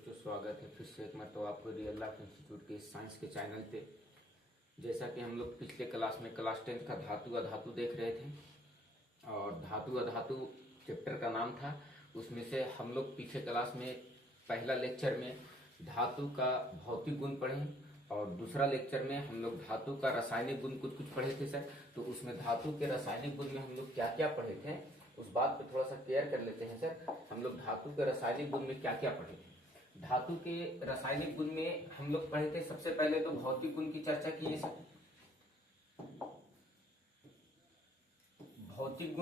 बच्चों, स्वागत है फिर से एक मरतबा आपको रियल लाइफ इंस्टीट्यूट के साइंस के चैनल पे। जैसा कि हम लोग पिछले क्लास में क्लास 10 का धातु अधातु देख रहे थे और धातु अधातु चैप्टर का नाम था। उसमें से हम लोग पीछे क्लास में पहला लेक्चर में धातु का भौतिक गुण पढ़े और दूसरा लेक्चर में हम लोग धातु का रासायनिक गुण कुछ कुछ पढ़े थे सर। तो उसमें धातु के रासायनिक गुण में हम लोग क्या क्या पढ़े थे उस बात पे थोड़ा सा क्लियर कर लेते हैं सर। हम लोग धातु के रासायनिक गुण में क्या क्या पढ़े थे। धातु के रासायनिक गुण में हम लोग पढ़े थे सबसे पहले तो भौतिक गुण की चर्चा की है सर। भौतिक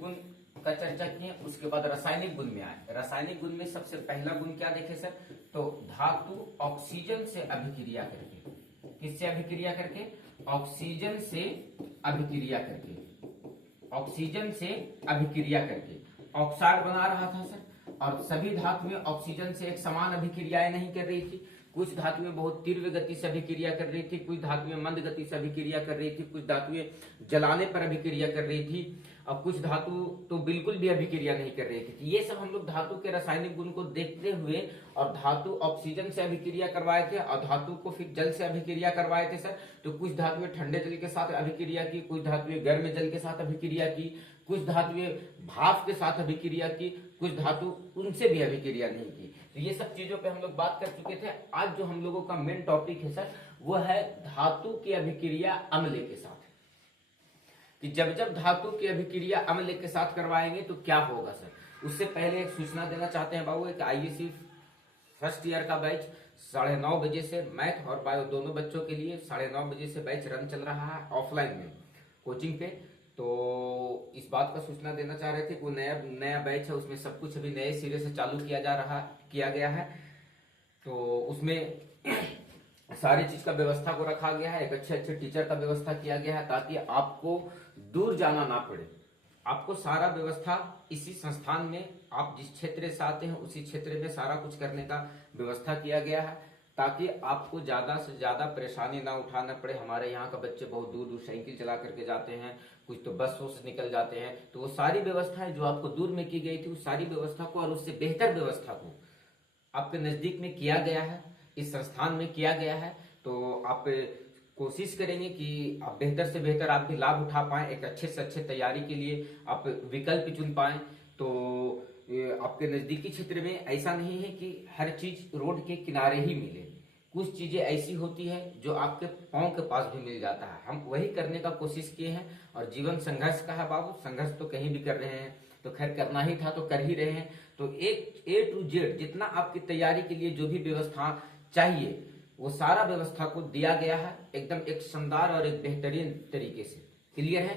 गुण का चर्चा किए, उसके बाद रासायनिक गुण में आए। रासायनिक गुण में सबसे पहला गुण क्या देखे सर, तो धातु ऑक्सीजन से अभिक्रिया करके, किससे अभिक्रिया करके, ऑक्सीजन से अभिक्रिया करके, ऑक्सीजन से अभिक्रिया करके ऑक्साइड बना रहा था सर। और सभी धातुएं ऑक्सीजन से एक समान अभिक्रियाएं नहीं कर रही थी। कुछ धातुएं बहुत तीव्र गति से अभिक्रिया कर रही थी, कुछ धातुएं मंद गति से अभिक्रिया कर रही थी, कुछ धातुएं जलाने पर अभिक्रिया कर रही थी और कुछ धातु तो बिल्कुल भी अभिक्रिया नहीं कर रही थी। ये सब हम लोग धातु के रासायनिक गुण को देखते हुए और धातु ऑक्सीजन से अभिक्रिया करवाए थे और धातु को फिर जल से अभिक्रिया करवाए थे सर। तो कुछ धातुएं ठंडे जल के साथ अभिक्रिया की, कुछ धातुएं गर्म जल के साथ अभिक्रिया की, कुछ धातुएं भाप के साथ अभिक्रिया की, कुछ धातु उनसे भी अभिक्रिया नहीं की। तो ये सब चीजों पे हम लोग बात कर चुके थे। आज जो हम लोगों का मेन टॉपिक है सर वो है धातु की अभिक्रिया अम्ल के साथ, कि जब जब धातु की अभिक्रिया अम्ल के साथ करवाएंगे तो क्या होगा सर। उससे पहले एक सूचना देना चाहते हैं बाबू, एक आईएससी फर्स्ट ईयर का बैच 9:30 बजे से मैथ और बायो दोनों बच्चों के लिए 9:30 बजे से बैच रन चल रहा है ऑफलाइन में कोचिंग पे। तो इस बात का सूचना देना चाह रहे थे कि वो नया बैच है, उसमें सब कुछ अभी नए सिरे से चालू किया गया है। तो उसमें सारी चीज का व्यवस्था को रखा गया है, एक अच्छे टीचर का व्यवस्था किया गया है ताकि आपको दूर जाना ना पड़े। आपको सारा व्यवस्था इसी संस्थान में, आप जिस क्षेत्र से आते हैं उसी क्षेत्र में सारा कुछ करने का व्यवस्था किया गया है ताकि आपको ज्यादा से ज्यादा परेशानी ना उठाना पड़े। हमारे यहाँ का बच्चे बहुत दूर दूर साइकिल चला करके जाते हैं, कुछ तो बसों से निकल जाते हैं। तो वो सारी व्यवस्थाएं जो आपको दूर में की गई थी उस सारी व्यवस्था को और उससे बेहतर व्यवस्था को आपके नजदीक में किया गया है, इस संस्थान में किया गया है। तो आप कोशिश करेंगे कि आप बेहतर से बेहतर आप भी लाभ उठा पाएं, एक अच्छे से अच्छे तैयारी के लिए आप विकल्प चुन पाएं। तो आपके नजदीकी क्षेत्र में ऐसा नहीं है कि हर चीज रोड के किनारे ही मिले, कुछ चीजें ऐसी होती है जो आपके पांव के पास भी मिल जाता है। हम वही करने का कोशिश किए हैं और जीवन संघर्ष का है बाबू, संघर्ष तो कहीं भी कर रहे हैं, तो खैर करना ही था तो कर ही रहे हैं। तो एक A to Z जितना आपकी तैयारी के लिए जो भी व्यवस्था चाहिए वो सारा व्यवस्था को दिया गया है, एकदम एक शानदार और एक बेहतरीन तरीके से। क्लियर है?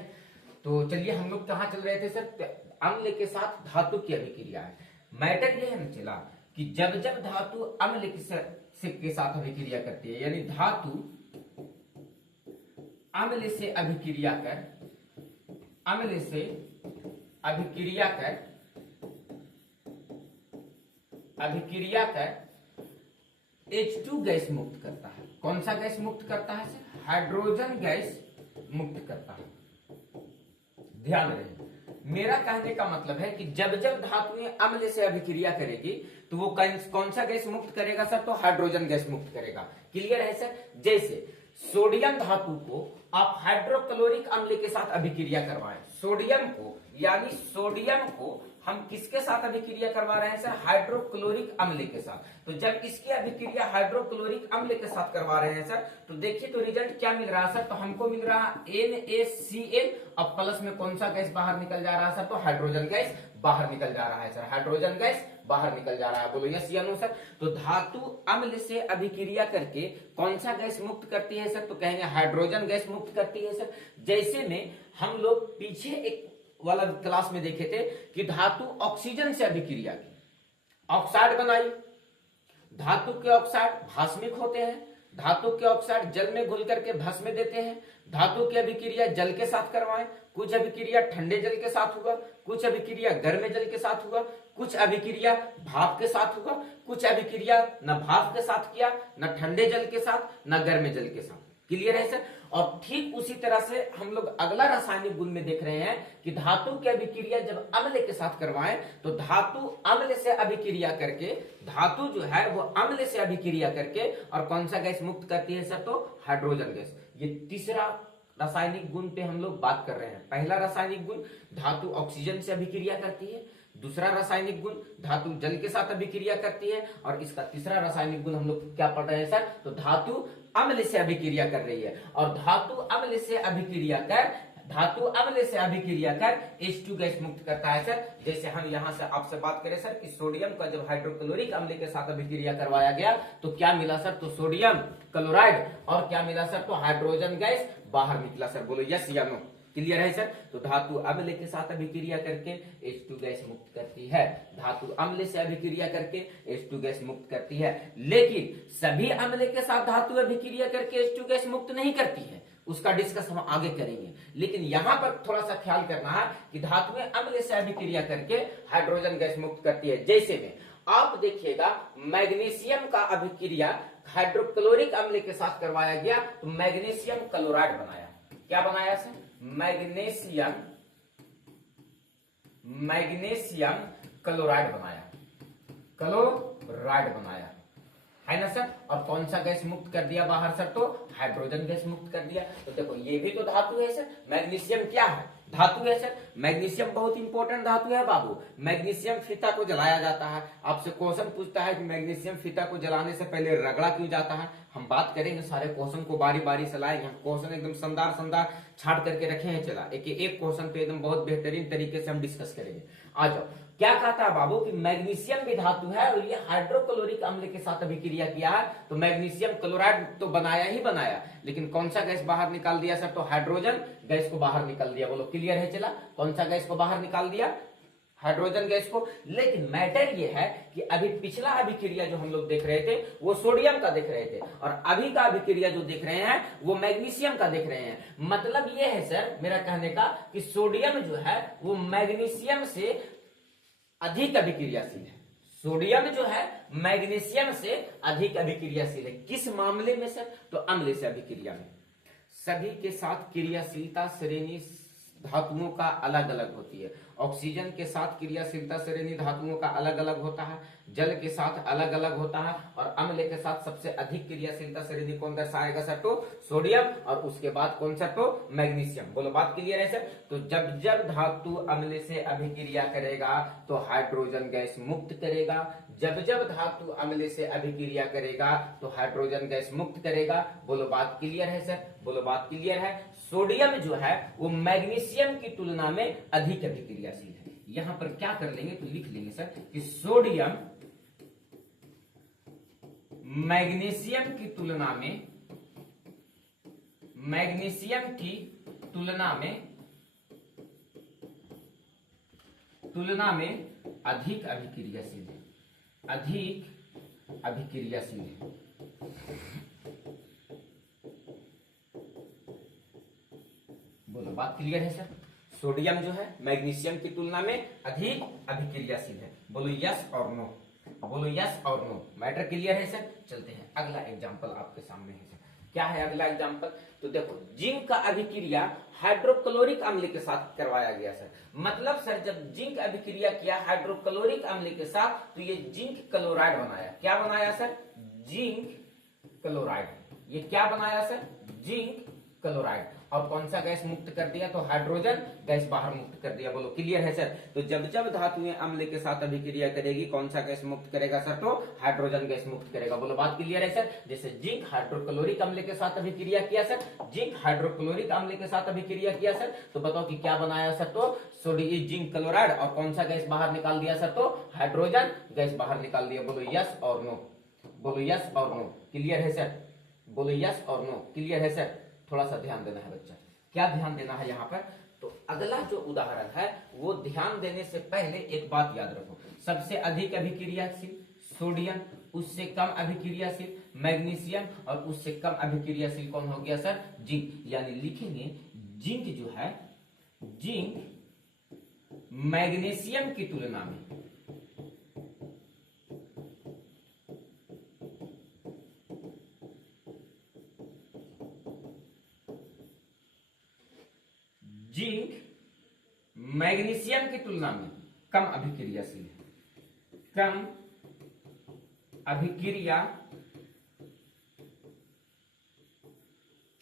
तो चलिए हम लोग कहाँ चल रहे थे सर, अम्ल के साथ धातु की अभिक्रिया है। मैटर ये है ना चला कि जब जब धातु अम्ल के साथ अभिक्रिया करती है, यानी धातु अम्ल से अभिक्रिया कर H2 गैस मुक्त करता है। कौन सा गैस मुक्त करता है सर? हाइड्रोजन गैस मुक्त करता है। ध्यान रहे, मेरा कहने का मतलब है कि जब जब धातुएं अम्ल से अभिक्रिया करेगी तो वो कौन सा गैस मुक्त करेगा सर? तो हाइड्रोजन गैस मुक्त करेगा। क्लियर है सर? जैसे सोडियम धातु को आप हाइड्रोक्लोरिक अम्ल के साथ अभिक्रिया करवाएं, सोडियम को यानी सोडियम को हम किसके साथ अभिक्रिया करवा रहे हैं सर? हाइड्रोक्लोरिक अम्ल के साथ। तो जब इसकी अभिक्रिया हाइड्रोक्लोरिक अम्ल के साथ करवा रहे हैं सर तो देखिए तो रिजल्ट क्या मिल रहा है सर? तो हमको मिल रहा है NaCl और प्लस में कौन सा गैस बाहर निकल जा रहा है सर? तो हाइड्रोजन गैस बाहर निकल जा रहा है सर, हाइड्रोजन गैस बाहर निकल जा रहा है। बोलो यस या नो सर? तो धातु अम्ल से अभिक्रिया करके कौन सा गैस मुक्त करती है सर? तो कहेंगे हाइड्रोजन गैस मुक्त करती है सर। जैसे में हम लोग पीछे एक वाला क्लास में देखे थे कि धातु ऑक्सीजन से अभिक्रिया की, ऑक्साइड बनाई। धातु के ऑक्साइड भास्मिक होते हैं, धातु के ऑक्साइड जल में घुल करके भस्म देते हैं। धातु की अभिक्रिया जल के साथ करवाएं, कुछ अभिक्रिया ठंडे जल के साथ हुआ, कुछ अभिक्रिया गर्म जल के साथ हुआ, कुछ अभिक्रिया भाप के साथ हुआ, कुछ अभिक्रिया न भाप के साथ किया, न ठंडे जल के साथ, न गर्म जल के साथ। क्लियर है सर। और ठीक उसी तरह से हम लोग अगला रासायनिक गुण में देख रहे हैं कि धातु की अभिक्रिया जब अम्ल के साथ करवाएं तो धातु अम्ल से अभिक्रिया करके, धातु जो है वो अम्ल से अभिक्रिया करके और कौन सा गैस मुक्त करती है सर, तो हाइड्रोजन गैस। ये तीसरा रासायनिक गुण पे हम लोग बात कर रहे हैं। पहला रासायनिक गुण धातु ऑक्सीजन से अभिक्रिया करती है, दूसरा रासायनिक गुण धातु जल के साथ अभिक्रिया करती है, और इसका तीसरा रासायनिक गुण हम लोग क्या पढ़ रहे हैं सर, तो धातु अम्ल से अभिक्रिया कर रही है। और धातु अम्ल से अभिक्रिया कर, धातु अम्ल से अभिक्रिया कर H2 गैस मुक्त करता है सर। जैसे हम यहां से आपसे बात करें सर कि सोडियम का जब हाइड्रोक्लोरिक अम्ल के साथ अभिक्रिया करवाया गया तो क्या मिला सर, तो सोडियम क्लोराइड, और क्या मिला सर, तो हाइड्रोजन गैस बाहर निकला सर। बोलो यस या नो, क्लियर है सर। तो धातु अम्ल के साथ अभिक्रिया करके H2 गैस मुक्त करती है, धातु अम्ल से अभिक्रिया करके H2 गैस मुक्त करती है। लेकिन सभी अम्ल के साथ धातु अभिक्रिया करके H2 गैस मुक्त नहीं करती है, उसका डिस्कस हम आगे करेंगे। लेकिन यहां पर थोड़ा सा ख्याल करना है कि धातुएं अम्ल से अभिक्रिया करके हाइड्रोजन गैस मुक्त करती है। जैसे में आप देखिएगा मैग्नीशियम का अभिक्रिया हाइड्रोक्लोरिक अम्ल के साथ करवाया गया तो मैग्नीशियम क्लोराइड बनाया। क्या बनाया सर, मैग्नीशियम क्लोराइड बनाया, क्लोराइड बनाया है ना सर। और कौन सा गैस मुक्त कर दिया बाहर सर, तो हाइड्रोजन गैस मुक्त कर दिया। तो देखो ये भी तो धातु है सर, मैग्नीशियम क्या है, धातु है सर। मैग्नीशियम बहुत इंपॉर्टेंट धातु है बाबू। मैग्नीशियम फीता को जलाया जाता है। आपसे क्वेश्चन पूछता है कि मैग्नीशियम फीता को जलाने से पहले रगड़ा क्यों जाता है। हम बात करेंगे, सारे क्वेश्चन को बारी बारी से लाएंगे। हम क्वेश्चन एकदम शानदार छाट करके रखे हैं। चला एक क्वेश्चन पे एकदम बहुत बेहतरीन तरीके से हम डिस्कस करेंगे। आ जाओ, क्या कहता है बाबू कि मैग्नीशियम भी धातु है और ये हाइड्रोक्लोरिक अम्ल के साथ अभिक्रिया किया है तो मैग्नीशियम क्लोराइड तो बनाया ही बनाया, लेकिन कौन सा गैस बाहर निकाल दिया सर, तो हाइड्रोजन गैस को बाहर निकाल दिया। बोलो क्लियर है। चला, कौन सा गैस को बाहर निकाल दिया, हाइड्रोजन गैस को। लेकिन मैटर ये है कि अभी पिछला अभिक्रिया जो हम लोग देख रहे थे वो सोडियम का देख रहे थे, और अभी का अभिक्रिया जो देख रहे हैं वो मैग्नीशियम का देख रहे हैं। मतलब ये है सर मेरा कहने का कि सोडियम जो है वो मैग्नीशियम से अधिक अभिक्रियाशील है। सोडियम जो है मैग्नीशियम से अधिक अभिक्रियाशील है। किस मामले में सर, तो अम्ल से अभिक्रिया में। सभी के साथ क्रियाशीलता श्रेणी धातुओं का अलग अलग होती है। ऑक्सीजन के साथ क्रियाशीलता श्रेणी धातुओं का अलग अलग होता है, जल के साथ अलग अलग होता है, और अम्ल के साथ सबसे अधिक क्रियाशीलता श्रेणी कौन दर्शाएगा सर, तो सोडियम, और उसके बाद कौन सा, तो मैग्नीशियम। बोलो बात क्लियर है सर। तो जब जब धातु अम्ल से अभिक्रिया करेगा तो हाइड्रोजन गैस मुक्त करेगा, जब जब धातु अम्ल से अभिक्रिया करेगा तो हाइड्रोजन गैस मुक्त करेगा। बोलो बात क्लियर है सर, बोलो बात क्लियर है। सोडियम जो है वो मैग्नीशियम की तुलना में अधिक अभिक्रियाशील है। यहां पर क्या कर लेंगे तो लिख लेंगे सर कि सोडियम मैग्नीशियम की तुलना में, मैग्नीशियम की तुलना में अधिक अभिक्रियाशील है, अधिक अभिक्रियाशील है। बोलो बात क्लियर है सर। सोडियम जो है मैग्नीशियम की तुलना में अधिक अभिक्रियाशील है। बोलो यस और नो, बोलो यस और नो। मैटर क्लियर है सर। चलते हैं अगला एग्जांपल आपके सामने है सर। क्या है अगला एग्जांपल, तो देखो जिंक का अभिक्रिया हाइड्रोक्लोरिक अम्ल के साथ करवाया गया सर। मतलब सर जब जिंक अभिक्रिया किया हाइड्रोक्लोरिक अम्ल के साथ तो ये जिंक क्लोराइड बनाया। क्या बनाया सर, जिंक क्लोराइड। ये क्या बनाया सर, जिंक क्लोराइड। और कौन सा गैस मुक्त कर दिया, तो हाइड्रोजन गैस बाहर मुक्त कर दिया। बोलो क्लियर है सर। तो जब जब धातुएं अम्ल के साथ अभिक्रिया करेगी कौन सा गैस मुक्त करेगा सर, तो हाइड्रोजन गैस मुक्त करेगा। बोलो बात क्लियर है सर। जैसे जिंक हाइड्रोक्लोरिक अम्ल के साथ अभिक्रिया किया सर, जिंक हाइड्रोक्लोरिक अम्ल के साथ अभिक्रिया किया सर, तो बताओ कि क्या बनाया सर, तो सोडियम जिंक क्लोराइड। और कौन सा गैस बाहर निकाल दिया सर, तो हाइड्रोजन गैस बाहर निकाल दिया। बोलो यस और नो, बोलो यस और नो। क्लियर है सर, बोलो यस और नो। क्लियर है सर। थोड़ा सा ध्यान देना है बच्चा। क्या ध्यान देना है यहाँ पर, तो अगला जो उदाहरण है वो ध्यान देने से पहले एक बात याद रखो। सबसे अधिक अभिक्रियाशील सोडियम, उससे कम अभिक्रियाशील मैग्नीशियम, और उससे कम अभिक्रियाशील कौन हो गया सर, जिंक। यानी लिखेंगे जिंक जो है, जिंक मैग्नीशियम की तुलना में मैग्नीशियम की तुलना में कम अभिक्रियाशील है, कम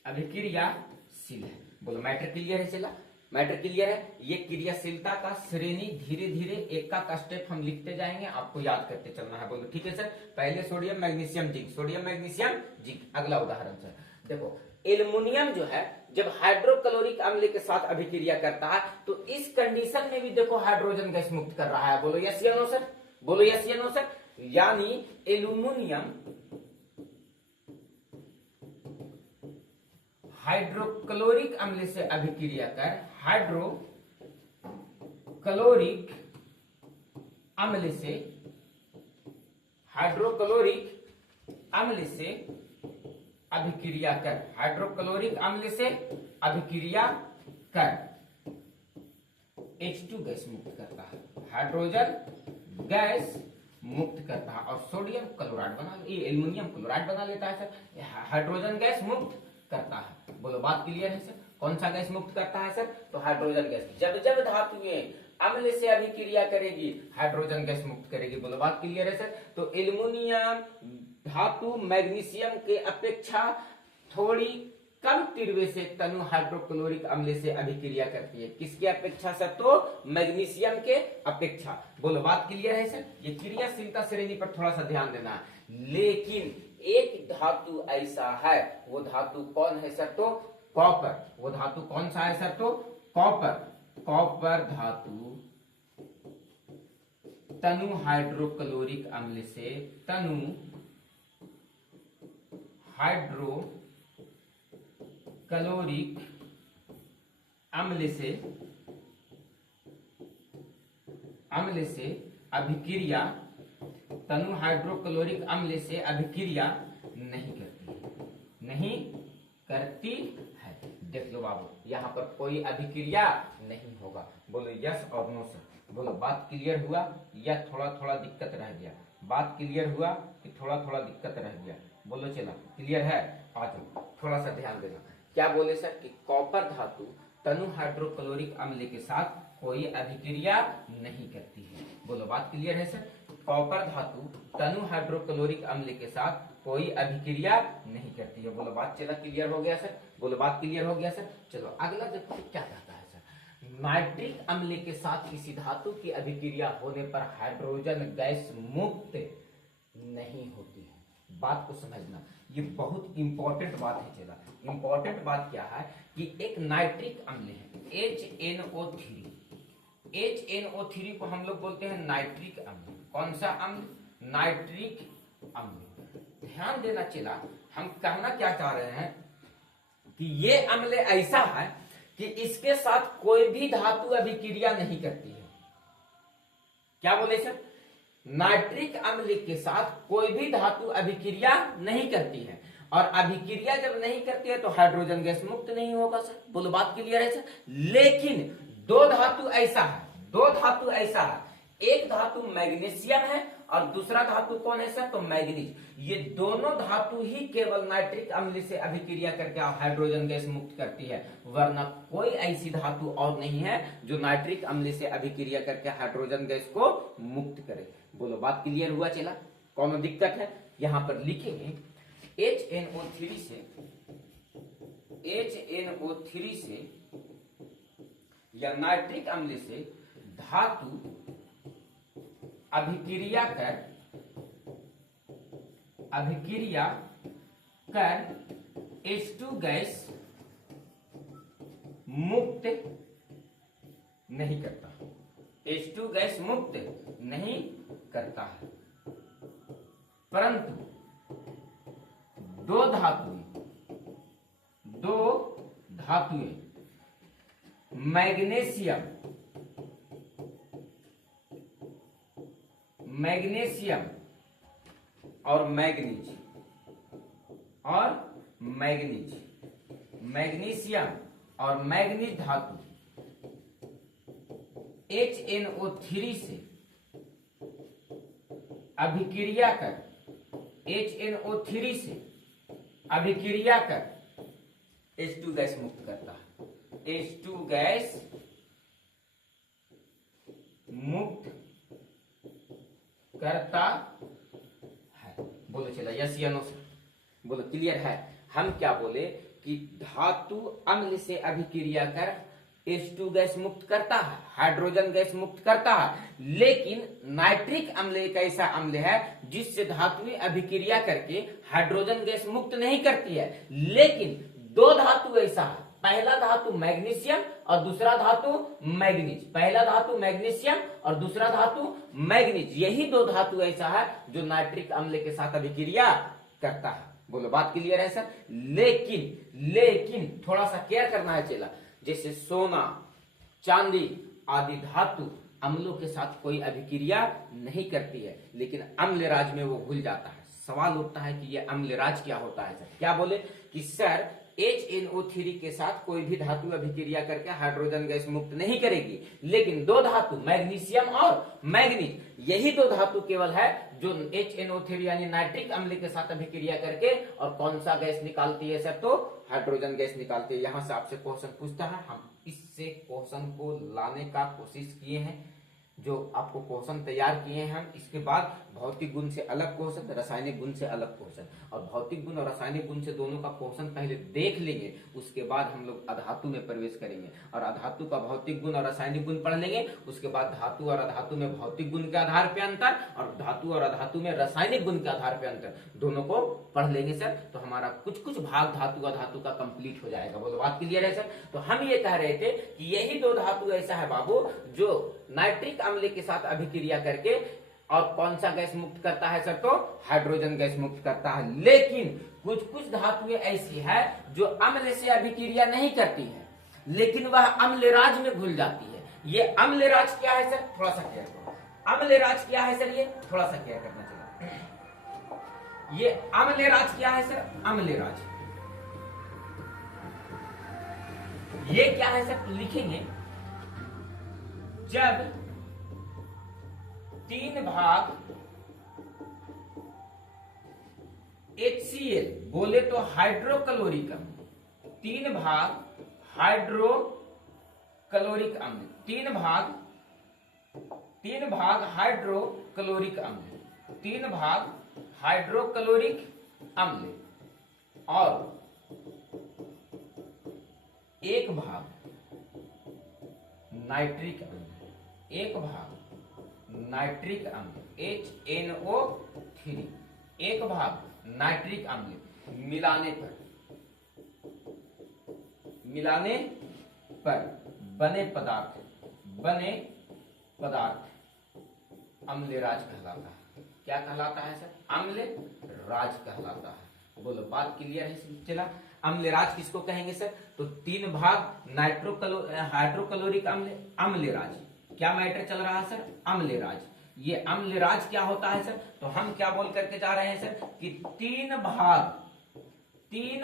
अभिक्रियाशील है। बोलो मैटर क्लियर है? चला मैटर क्लियर है। ये क्रियाशीलता का श्रेणी धीरे धीरे एक का स्टेप हम लिखते जाएंगे, आपको याद करते चलना है। बोलो ठीक है सर। पहले sodium magnesium zinc, sodium magnesium zinc. अगला उदाहरण सर देखो, एल्युमिनियम जो है जब हाइड्रोक्लोरिक अम्ल के साथ अभिक्रिया करता है तो इस कंडीशन में भी देखो हाइड्रोजन गैस मुक्त कर रहा है। बोलो यस या नो सर, बोलो यस या नो सर। यानी एल्युमिनियम हाइड्रोक्लोरिक अम्ल से अभिक्रिया कर हाइड्रोक्लोरिक अम्ल से अभिक्रिया कर, हाइड्रोक्लोरिक अम्ल से अभिक्रिया कर H2 गैस मुक्त करता है, हाइड्रोजन गैस मुक्त करता है और सोडियम क्लोराइड एल्युमिनियम क्लोराइड बना लेता है सर। हाइड्रोजन गैस मुक्त करता है। बोलो बात क्लियर है सर। कौन सा गैस मुक्त करता है सर? तो हाइड्रोजन गैस। जब जब धातुएं अम्ल से अभिक्रिया करेगी हाइड्रोजन गैस मुक्त करेगी। बोलो बात क्लियर है सर। तो एल्युमिनियम धातु मैग्नीशियम के अपेक्षा थोड़ी कम तिरवे से तनु हाइड्रोक्लोरिक अम्ल से अभिक्रिया करती है। किसकी अपेक्षा सर? तो मैग्नीशियम के अपेक्षा। बोलो बात क्लियर है सर। ये क्रियाशीलता श्रेणी पर थोड़ा सा ध्यान देना है। लेकिन एक धातु ऐसा है, वो धातु कौन है सर? तो कॉपर। वो धातु कौन सा है सर? तो कॉपर। कॉपर धातु तनु हाइड्रोक्लोरिक अम्ल से अभिक्रिया तनु हाइड्रोक्लोरिक अम्ल से अभिक्रिया नहीं करती है। देख लो बाबू, यहाँ पर कोई अभिक्रिया नहीं होगा। बोलो यस और नो सर। बोलो बात क्लियर हुआ या थोड़ा थोड़ा दिक्कत रह गया? बात क्लियर हुआ कि थोड़ा थोड़ा दिक्कत रह गया? बोलो चला क्लियर है। आ जाओ, थोड़ा सा ध्यान देना। क्या बोले सर कि कॉपर धातु तनु हाइड्रोक्लोरिक अम्ल के साथ कोई अभिक्रिया नहीं करती है। बोलो बात क्लियर है सर। कॉपर धातु तनु हाइड्रोक्लोरिक अम्ल के साथ कोई अभिक्रिया नहीं करती है। बोलो बात चला क्लियर हो गया सर। बोलो बात क्लियर हो गया सर। चलो अगला देखो क्या कहता है सर। नाइट्रिक अम्ल के साथ किसी धातु की अभिक्रिया होने पर हाइड्रोजन गैस मुक्त नहीं होती है। बात को समझना, ये बहुत इंपॉर्टेंट बात है। चला इंपॉर्टेंट बात क्या है कि एक नाइट्रिक अम्ल है HNO3। HNO3 को हम लोग बोलते हैं नाइट्रिक अम्ल। कौन सा अम्ल? नाइट्रिक अम्ल। ध्यान देना चला, हम कहना क्या चाह रहे हैं कि ये अम्ल ऐसा है कि इसके साथ कोई भी धातु अभिक्रिया नहीं करती है। क्या बोले सर? नाइट्रिक अम्ल के साथ कोई भी धातु अभिक्रिया नहीं करती है और अभिक्रिया जब नहीं करती है तो हाइड्रोजन गैस मुक्त नहीं होगा सर। बोलो बात क्लियर है सर। लेकिन दो धातु ऐसा है, एक धातु मैग्नीशियम है और दूसरा धातु कौन है सर? तो मैग्नीज। ये दोनों धातु ही केवल नाइट्रिक अम्ल से अभिक्रिया करके हाइड्रोजन गैस मुक्त करती है, वरना कोई ऐसी धातु और नहीं है जो नाइट्रिक अम्ल से अभिक्रिया करके हाइड्रोजन गैस को मुक्त करे। बोलो बात क्लियर हुआ चला? कौन दिक्कत है? यहां पर लिखेंगे HNO3 से या नाइट्रिक अम्ल से धातु अभिक्रिया कर H2 गैस मुक्त नहीं करता। H2 गैस मुक्त नहीं करता है, परंतु दो धातुएं मैग्नीशियम और मैग्नीज धातु HNO3 से अभिक्रिया कर H2 गैस मुक्त करता है। H2 गैस करता है। बोलो चला यस या नो, बोलो क्लियर है। हम क्या बोले कि धातु अम्ल से अभिक्रिया कर H2 गैस मुक्त करता है, हाइड्रोजन गैस मुक्त करता है, लेकिन नाइट्रिक अम्ल एक ऐसा अम्ल है जिससे धातुएं अभिक्रिया करके हाइड्रोजन गैस मुक्त नहीं करती है। लेकिन दो धातु ऐसा है, पहला धातु मैग्नीशियम और दूसरा धातु मैग्नीज, पहला धातु मैग्नीशियम और दूसरा धातु मैग्नीज, यही दो धातु ऐसा है जो नाइट्रिक अम्ल के साथ अभिक्रिया करता है। बोलो बात क्लियर है सर। लेकिन थोड़ा सा केयर करना है चेला, जैसे सोना, चांदी आदि धातु अम्लों के साथ कोई अभिक्रिया नहीं करती है, लेकिन अम्लराज में वो घुल जाता है। सवाल उठता है कि ये अम्लराज क्या होता है सर। क्या बोले कि सर HNO3 के साथ कोई भी धातु अभिक्रिया करके हाइड्रोजन गैस मुक्त नहीं करेगी, लेकिन दो धातु मैग्नीशियम और मैग्नीज, यही दो धातु केवल है जो HNO3 यानी नाइट्रिक अम्ल के साथ अभिक्रिया करके और कौन सा गैस निकालती है सर, तो हाइड्रोजन गैस निकालती है। यहां से आपसे क्वेश्चन पूछता है, हम इससे क्वेश्चन को लाने का कोशिश किए हैं, जो आपको क्वेश्चन तैयार किए हैं हम। इसके बाद भौतिक गुण से अलग क्वेश्चन, रासायनिक गुण से अलग क्वेश्चन, और भौतिक गुण और रासायनिक गुण से दोनों का क्वेश्चन पहले देख लेंगे, उसके बाद हम लोग अधातु में प्रवेश करेंगे और अधातु का भौतिक गुण और रासायनिक गुण पढ़ लेंगे। उसके बाद धातु और अधातु में भौतिक गुण के आधार पर अंतर और धातु और अधातु में रासायनिक गुण के आधार पर अंतर, दोनों को पढ़ लेंगे सर। तो हमारा कुछ भाग धातु अधातु का कंप्लीट हो जाएगा। बोलो बात क्लियर है सर। तो हम ये कह रहे थे कि यही दो धातु ऐसा है बाबू जो नाइट्रिक अम्ल के साथ अभिक्रिया करके और कौन सा गैस मुक्त करता है सर, तो हाइड्रोजन गैस मुक्त करता है। लेकिन कुछ धातुएं ऐसी है जो अम्ल से अभिक्रिया नहीं करती है, लेकिन वह अम्लराज में घुल जाती है। ये अम्लराज क्या है सर, थोड़ा सा क्लियर करो। अम्लराज क्या है सर, ये थोड़ा सा क्लियर करना चाहिए। ये अम्लराज क्या है सर, अम्लराज ये क्या है सर, लिखेंगे जब 3 भाग HCl बोले तो हाइड्रोक्लोरिक अम्ल, 3 भाग हाइड्रोक्लोरिक अम्ल, 3 भाग हाइड्रोक्लोरिक अम्ल, 3 भाग हाइड्रोक्लोरिक अम्ल और 1 भाग नाइट्रिक अम्ल, 1 भाग नाइट्रिक अम्ल HNO3, 1 भाग नाइट्रिक अम्ल मिलाने पर बने पदार्थ अम्लराज कहलाता है। क्या कहलाता है सर, अम्लराज कहलाता है। बोलो बात क्लियर है चला। अम्लराज किसको कहेंगे सर, तो 3 भाग हाइड्रोक्लोरिक अम्ल अम्लराज। क्या मैटर चल रहा है सर, अम्लराज। ये अम्लराज क्या होता है सर, तो हम क्या बोल करके जा रहे हैं सर कि 3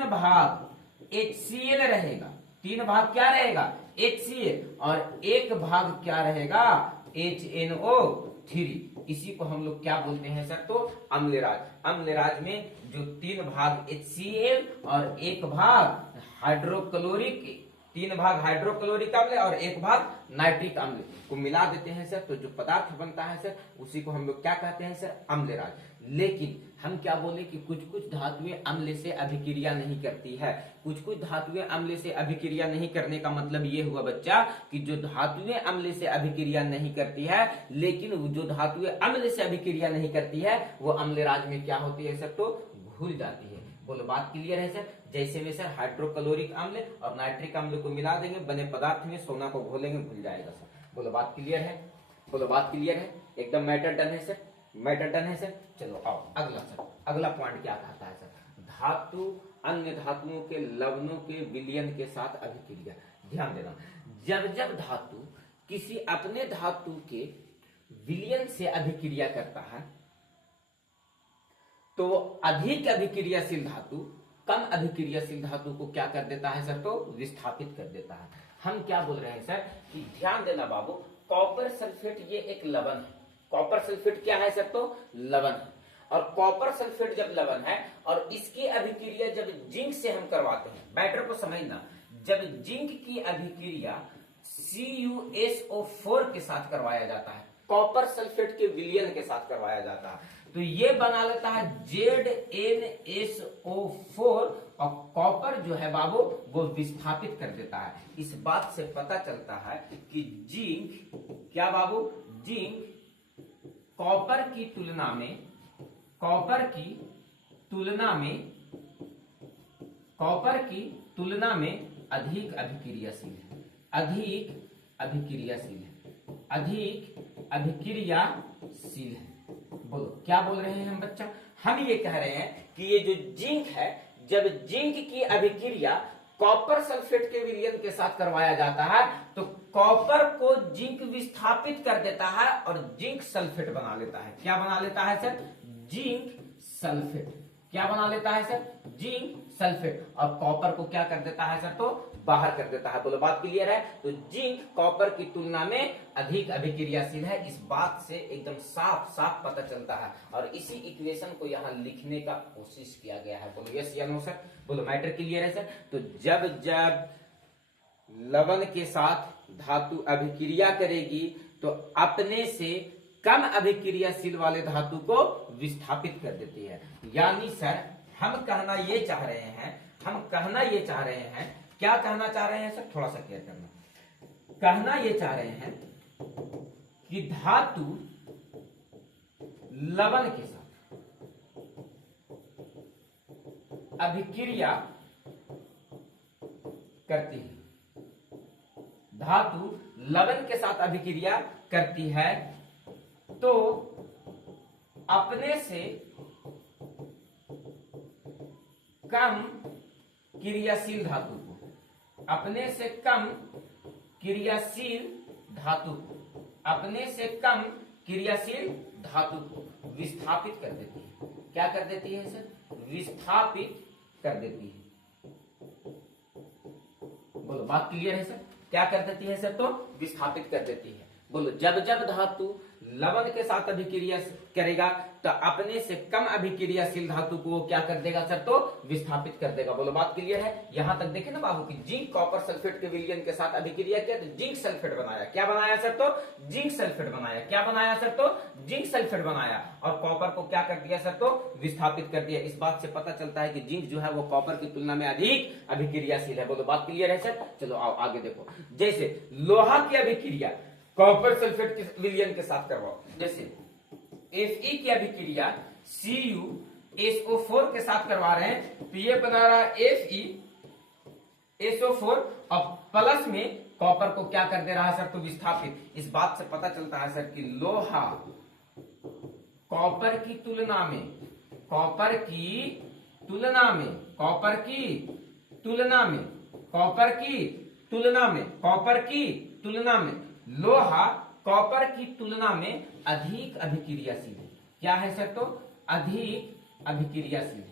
भाग HCl रहेगा, 3 भाग क्या रहेगा HCl और 1 भाग क्या रहेगा HNO3। इसी को हम लोग क्या बोलते हैं सर, तो अम्लराज। अम्लराज में जो 3 भाग HCl और 1 भाग हाइड्रोक्लोरिक, 3 भाग हाइड्रोक्लोरिक अम्ल और 1 भाग नाइट्रिक अम्ल को मिला देते हैं सर, तो जो पदार्थ बनता है सर उसी को हम लोग क्या कहते हैं सर, अम्लराज। लेकिन हम क्या बोले कि कुछ धातुएं अम्ल से अभिक्रिया नहीं करती है। कुछ धातुएं अम्ल से अभिक्रिया नहीं करने का मतलब ये हुआ बच्चा कि जो धातुएं अम्ल से अभिक्रिया नहीं करती है, लेकिन जो धातुएं अम्ल से अभिक्रिया नहीं करती है वो अम्लराज में क्या होती है सर, तो घुल जाती है। बोलो बात क्लियर है सर। जैसे में सर हाइड्रोक्लोरिक अम्ल और नाइट्रिक अम्ल को मिला देंगे बने पदार्थ में, सोना को घोलेंगे घुल जाएगा सर। बोलो बात क्लियर है, बोलो बात क्लियर है, एकदम मैटर डन है सर, मैटर डन है सर। चलो आओ अगला सर, अगला पॉइंट क्या कहता है सर, धातु अन्य धातुओं के लवणों के विलयन के साथ अभिक्रिया। ध्यान देना, जब धातु किसी अपने धातु के विलयन से अभिक्रिया करता है तो अधिक अभिक्रियाशील धातु कम अभिक्रियाशील धातु को क्या कर देता है सर, तो विस्थापित कर देता है। हम क्या बोल रहे हैं सर कि ध्यान देना बाबू, कॉपर सल्फेट ये एक लवण है। कॉपर सल्फेट क्या है सर, तो लवण है। और कॉपर सल्फेट जब लवण है और इसकी अभिक्रिया जब जिंक से हम करवाते हैं, मैटर को समझना, जब जिंक की अभिक्रिया CuSO4 के साथ करवाया जाता है कॉपर सल्फेट के विलयन के साथ करवाया जाता है। तो ये बना लेता है ZnSO4 और कॉपर जो है बाबू वो विस्थापित कर देता है। इस बात से पता चलता है कि जिंक क्या बाबू, जिंक कॉपर की तुलना में अधिक अभिक्रियाशील है, बोलो क्या बोल रहे हैं हम बच्चा? हम ये कह रहे हैं कि ये जो जिंक है, जब जिंक की अभिक्रिया कॉपर सल्फेट के विलयन के साथ करवाया जाता है तो कॉपर को जिंक विस्थापित कर देता है और जिंक सल्फेट बना लेता है। क्या बना लेता है सर? Zinc sulphate. क्या बना लेता है सर? Zinc sulphate. और कॉपर को क्या कर देता है सर? तो बाहर कर देता है। बोलो बात क्लियर है? तो जिंक कॉपर की तुलना में अधिक अभिक्रियाशील है, इस बात से एकदम साफ साफ पता चलता है। और इसी इक्वेशन को यहाँ लिखने का कोशिश किया गया है। बोलो यस या नो सर? बोलो मैटर क्लियर है सर? तो जब जब लवण के साथ धातु अभिक्रिया करेगी तो अपने से कम अभिक्रियाशील वाले धातु को विस्थापित कर देती है। यानी सर हम कहना ये चाह रहे हैं, क्या कहना चाह रहे हैं सर? थोड़ा सा क्लियर करना। कहना ये चाह रहे हैं कि धातु लवण के साथ अभिक्रिया करती है, धातु लवण के साथ अभिक्रिया करती है तो अपने से कम क्रियाशील धातु को विस्थापित कर देती है। क्या कर देती है सर? विस्थापित कर देती है। बोलो बात क्लियर है सर? क्या कर देती है सर? तो विस्थापित कर देती है। बोलो जब जब धातु लवण के साथ अभिक्रिया करेगा तो अपने से कम अभिक्रियाशील धातु को क्या कर देगा सर? तो विस्थापित कर देगा। बोलो बात क्लियर है? यहां तक देखे ना बाबू कि जिंक कॉपर सल्फेट के विलयन के साथ अभिक्रिया किया तो जिंक सल्फेट बनाया। क्या बनाया सर? तो जिंक सल्फेट बनाया। क्या बनाया सर? तो जिंक सल्फेट बनाया। और कॉपर को क्या कर दिया सर? तो विस्थापित कर दिया। इस बात से पता चलता है कि जिंक जो है वो कॉपर की तुलना में अधिक अभिक्रियाशील है। बोलो बात क्लियर है सर? चलो आओ आगे देखो। जैसे लोहा की अभिक्रिया कॉपर सल्फेट के विलयन के साथ करवाओ। जैसे Fe की अभिक्रिया CuSO4 के साथ करवा रहे हैं तो ये बना रहा है FeSO4 और प्लस में कॉपर को क्या कर दे रहा है सर? तो विस्थापित। इस बात से पता चलता है सर कि लोहा कॉपर की तुलना में लोहा कॉपर की तुलना में अधिक अभिक्रियाशील है। क्या है सर? तो अधिक अभिक्रियाशील है।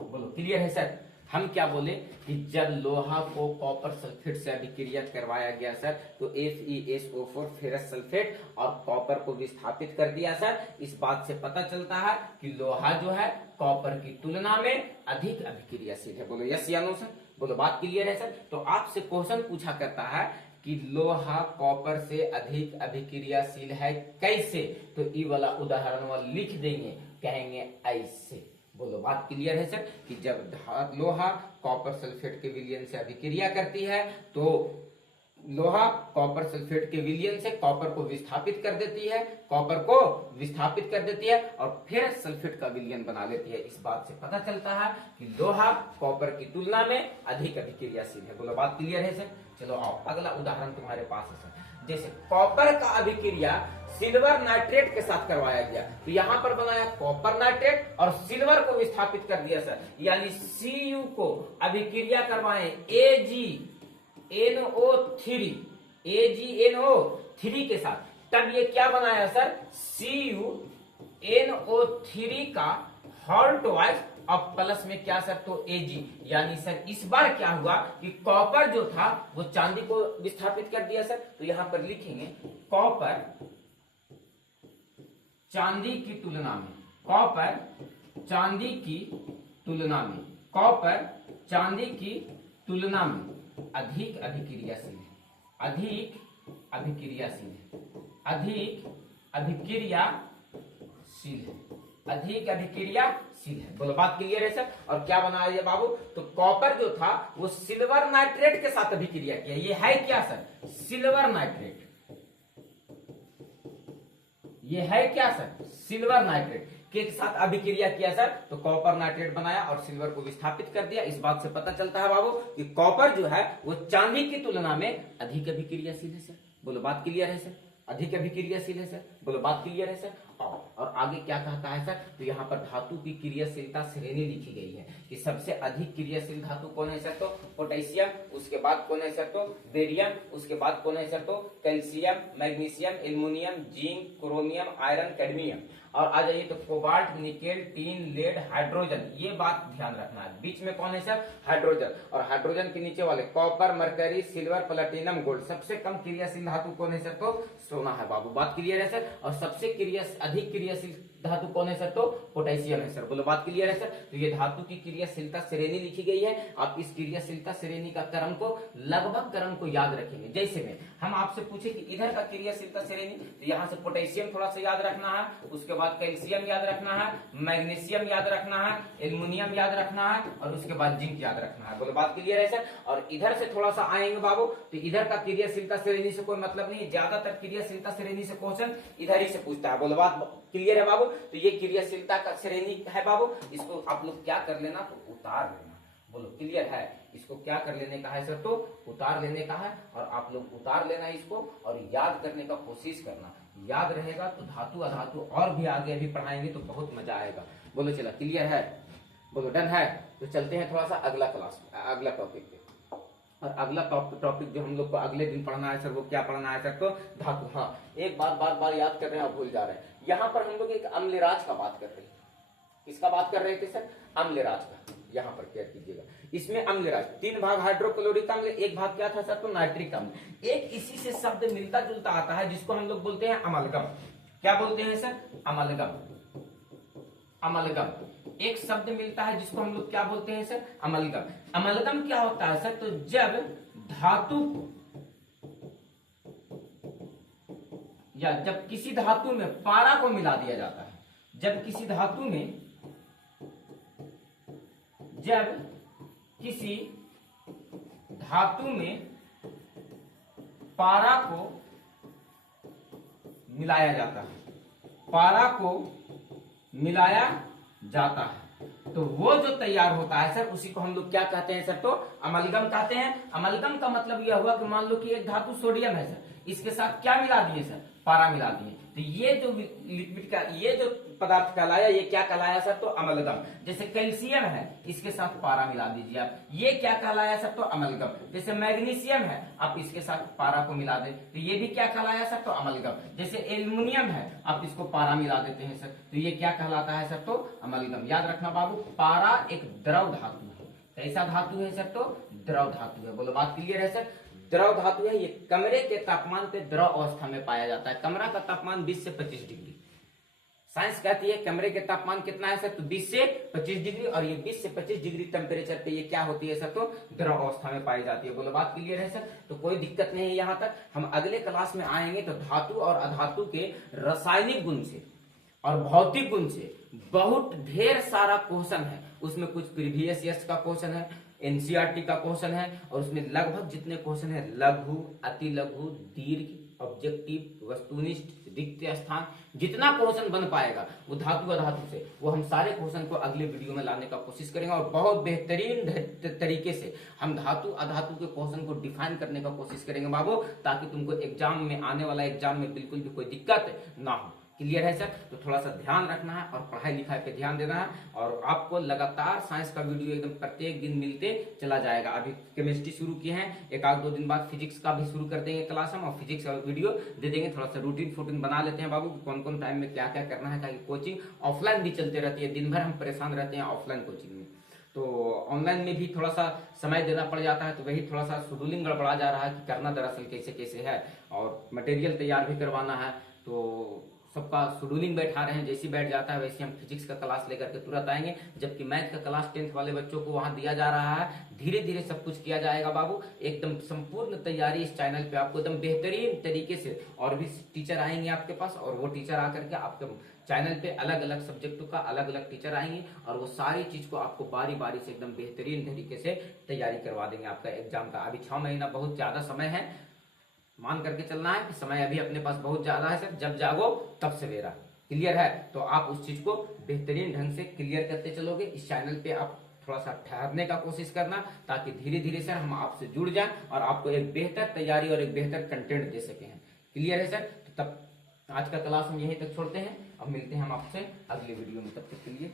बोलो क्लियर है सर? हम क्या बोले कि जब लोहा को कॉपर सल्फेट से अभिक्रिया करवाया गया सर तो FeSO4 फेरस सल्फेट और कॉपर को विस्थापित कर दिया सर। इस बात से पता चलता है कि लोहा जो है कॉपर की तुलना में अधिक अभिक्रियाशील है। बोलो यस या नो सर? बोलो बात क्लियर है सर? तो आपसे क्वेश्चन पूछा करता है कि लोहा कॉपर से अधिक अभिक्रियाशील है कैसे? तो ये वाला उदाहरण लिख देंगे, कहेंगे ऐसे। बोलो बात क्लियर है सर? कि जब लोहा कॉपर सल्फेट के विलयन से अभिक्रिया करती है तो लोहा कॉपर सल्फेट के विलयन से कॉपर को विस्थापित कर देती है और फिर सल्फेट का विलयन बना लेती है। इस बात से पता चलता है कि लोहा कॉपर की तुलना में अधिक अभिक्रियाशील है। बोलो बात क्लियर है सर? चलो आओ अगला उदाहरण तुम्हारे पास है सर। जैसे कॉपर का अभिक्रिया सिल्वर नाइट्रेट के साथ करवाया गया तो यहां पर बनाया कॉपर नाइट्रेट और सिल्वर को विस्थापित कर दिया सर। यानी Cu को अभिक्रिया करवाए AgNO3 के साथ, तब ये क्या बनाया सर? CuNO3 का हॉल ट्वाइस और प्लस में क्या सर? तो Ag। यानी सर इस बार क्या हुआ कि कॉपर जो था वो चांदी को विस्थापित कर दिया सर। तो यहां पर लिखेंगे कॉपर चांदी की तुलना में, तुलना में अधिक अभिक्रियाशील है, अधिक अभिक्रियाशील है, अधिक अभिक्रियाशील है, अधिक अभिक्रियाशील है। बोलो बात क्लियर है सर। और क्या बनाया ये बाबू, तो कॉपर जो था वो सिल्वर नाइट्रेट के साथ अभिक्रिया किया। ये है क्या सर, सिल्वर नाइट्रेट। ये है क्या सर, सिल्वर नाइट्रेट के साथ अभिक्रिया किया सर, तो कॉपर नाइट्रेट बनाया और सिल्वर को विस्थापित कर दिया। इस बात से पता चलता है बाबू कि कॉपर जो है वो चांदी की तुलना में अधिक अभिक्रियाशील है सर। बोलो बात क्लियर है सर, अधिक अभिक्रियाशील है सर। बोलो बात क्लियर है सर। और आगे क्या कहता है सर, तो यहाँ पर धातु की क्रियाशीलता श्रेणी लिखी गई है कि सबसे अधिक क्रियाशील धातु कौन है सर, तो पोटेशियम, उसके बाद कौन है सर, तो बेरियम, उसके बाद कौन है सर, तो calcium, magnesium, aluminium, zinc, chromium, iron, cadmium. और आ जाइए तो cobalt, nickel, tin, lead, hydrogen. ये बात ध्यान रखना है, बीच में कौन है सर, हाइड्रोजन। और हाइड्रोजन के नीचे वाले copper, mercury, silver, platinum, gold. सबसे कम क्रियाशील धातु कौन है सर, तो सोना है बाबू। बात क्लियर है सर। और सबसे अधिक क्रियाशील धातु कौन है सर, तो पोटेशियम है सर। बोलो बात क्लियर है सर। तो ये धातु की क्रियाशीलता श्रेणी लिखी गई है। आप इस क्रियाशीलता श्रेणी का क्रम को, लगभग क्रम को याद रखेंगे। जैसे में हम आपसे पूछे कि इधर का क्रियाशीलता श्रेणी, तो यहाँ से पोटेशियम थोड़ा सा याद रखना है, उसके बाद कैल्शियम याद रखना है, मैग्नीशियम याद रखना है, एल्युमिनियम याद रखना है, और उसके बाद जिंक याद रखना है। बोलो बात क्लियर है सर। और इधर से थोड़ा सा आएंगे बाबू, तो इधर का क्रियाशीलता श्रेणी से कोई मतलब नहीं, ज्यादातर क्रियाशीलता श्रेणी से क्वेश्चन इधर ही से पूछता है। बोलो बात क्लियर है बाबू। तो ये क्रियाशीलता का श्रेणी है बाबू, इसको आप लोग क्या कर लेना, तो उतार लेना। बोलो क्लियर है। इसको क्या कर लेने का है सर, तो उतार लेने का है। और आप लोग उतार लेना इसको और याद करने का कोशिश करना। याद रहेगा तो धातु अधातु और भी आगे अभी पढ़ाएंगे तो बहुत मजा आएगा। बोलो चला क्लियर है, बोलो डन है। तो चलते हैं थोड़ा सा अगला क्लास, अगला टॉपिक पे। और अगला टॉपिक जो हम लोग को अगले दिन पढ़ना है सर, वो क्या पढ़ना है सर, तो धातु। हाँ, एक बात बार बार याद कर रहे हैं और भूल जा रहे हैं। यहाँ पर हम लोग एक अम्लराज का बात कर रहे हैं। किसका बात कर रहे थे सर, अम्लराज का। यहाँ पर क्या कीजिएगा, इसमें अम्लराज 3 भाग हाइड्रोक्लोरिक अम्ल, 1 भाग क्या था सर, तो नाइट्रिक अम्ल। एक इसी से शब्द मिलता जुलता आता है जिसको हम लोग बोलते हैं अमलगम। क्या बोलते हैं सर, अमलगम। अमलगम एक शब्द मिलता है जिसको हम लोग क्या बोलते हैं सर, अमलगम। अमलगम क्या होता है सर, तो जब धातु को या जब किसी धातु में पारा को मिला दिया जाता है, जब किसी धातु में, जब किसी धातु में पारा को मिलाया जाता है, पारा को मिलाया जाता है, तो वो जो तैयार होता है सर, उसी को हम लोग क्या कहते हैं सर, तो अमलगम कहते हैं। अमलगम का मतलब यह हुआ कि मान लो कि एक धातु सोडियम है सर, इसके साथ क्या मिला दिए सर, पारा मिला दिए, तो ये जो लिक्विड का ये जो पदार्थ कहलाया, ये क्या कहलाया सर, तो अमलगम। जैसे कैल्शियम है, इसके साथ पारा मिला दीजिए आप, ये क्या कहलाया सर, तो अमलगम। जैसे मैग्नीशियम है, आप इसके साथ पारा को मिला दे, तो ये भी क्या कहलाया सर, तो अमलगम। जैसे एल्युमिनियम है, आप इसको पारा मिला देते हैं सर, तो ये क्या कहलाता है सर, तो अमलगम। याद रखना बाबू, पारा एक द्रव धातु है। कैसा धातु है सर, तो द्रव धातु है। बोलो बात क्लियर है सर। द्रव धातु है, ये कमरे के तापमान पे द्रव अवस्था में पाया जाता है। कमरा का तापमान 20 से 25 डिग्री। साइंस कहती है कमरे के तापमान कितना है सर, तो 20 से 25 डिग्री। और ये 20 से 25 डिग्री टेम्परेचर पे ये क्या होती है सर, तो द्रव अवस्था में पाई जाती है। बोलो बात क्लियर है सर। तो कोई दिक्कत नहीं है यहाँ तक। हम अगले क्लास में आएंगे तो धातु और अधातु के रासायनिक गुण से और भौतिक गुण से बहुत ढेर सारा क्वेश्चन है। उसमें कुछ प्रीवियस ईयर्स का क्वेश्चन है, एनसीईआरटी का क्वेश्चन है, और उसमें लगभग जितने क्वेश्चन है, लघु, अति लघु, दीर्घ, ऑब्जेक्टिव, वस्तुनिष्ठ, रिक्त स्थान, जितना क्वेश्चन बन पाएगा वो धातु अधातु से, वो हम सारे क्वेश्चन को अगले वीडियो में लाने का कोशिश करेंगे। और बहुत बेहतरीन तरीके से हम धातु अधातु के क्वेश्चन को डिफाइन करने का कोशिश करेंगे बाबू, ताकि तुमको एग्जाम में, आने वाला एग्जाम में बिल्कुल भी कोई दिक्कत ना हो। क्लियर है सर। तो थोड़ा सा ध्यान रखना है और पढ़ाई लिखाई पे ध्यान देना है। और आपको लगातार साइंस का वीडियो एकदम प्रत्येक दिन मिलते चला जाएगा। अभी केमिस्ट्री शुरू किए हैं, 1-2 दिन बाद फिजिक्स का भी शुरू कर देंगे क्लास हम, और फिजिक्स का वीडियो दे देंगे। थोड़ा सा रूटीन फूटीन बना लेते हैं बाबू, कौन कौन टाइम में क्या क्या करना है, ताकि कोचिंग ऑफलाइन भी चलते रहती है। दिन भर हम परेशान रहते हैं ऑफलाइन कोचिंग में, तो ऑनलाइन में भी थोड़ा सा समय देना पड़ जाता है। तो वही थोड़ा सा शेड्यूलिंग गड़बड़ा जा रहा है कि करना दरअसल कैसे कैसे है, और मटेरियल तैयार भी करवाना है। तो सबका शेड्यूलिंग बैठा रहे हैं, जैसी बैठ जाता है वैसे हम फिजिक्स का क्लास लेकर के तुरंत आएंगे, जबकि मैथ का क्लास 10th वाले बच्चों को वहां दिया जा रहा है। धीरे धीरे सब कुछ किया जाएगा बाबू, एकदम संपूर्ण तैयारी इस चैनल पे आपको एकदम बेहतरीन तरीके से, और भी टीचर आएंगे आपके पास, और वो टीचर आकर के आपके चैनल पे अलग अलग सब्जेक्टों का अलग अलग टीचर आएंगे, और वो सारी चीज को आपको बारी बारी से एकदम बेहतरीन तरीके से तैयारी करवा देंगे आपका एग्जाम का। अभी 6 महीना बहुत ज्यादा समय है, मान करके चलना है कि समय अभी अपने पास बहुत ज्यादा है सर, जब जागो तब सवेरा। क्लियर है? तो आप उस चीज को बेहतरीन ढंग से क्लियर करते चलोगे। इस चैनल पे आप थोड़ा सा ठहरने का कोशिश करना, ताकि धीरे धीरे सर हम आपसे जुड़ जाएं और आपको एक बेहतर तैयारी और एक बेहतर कंटेंट दे सके हैं। क्लियर है सर? तो तब आज का क्लास हम यहीं तक छोड़ते हैं, अब मिलते हैं हम आपसे अगले वीडियो में, तब तक के लिए।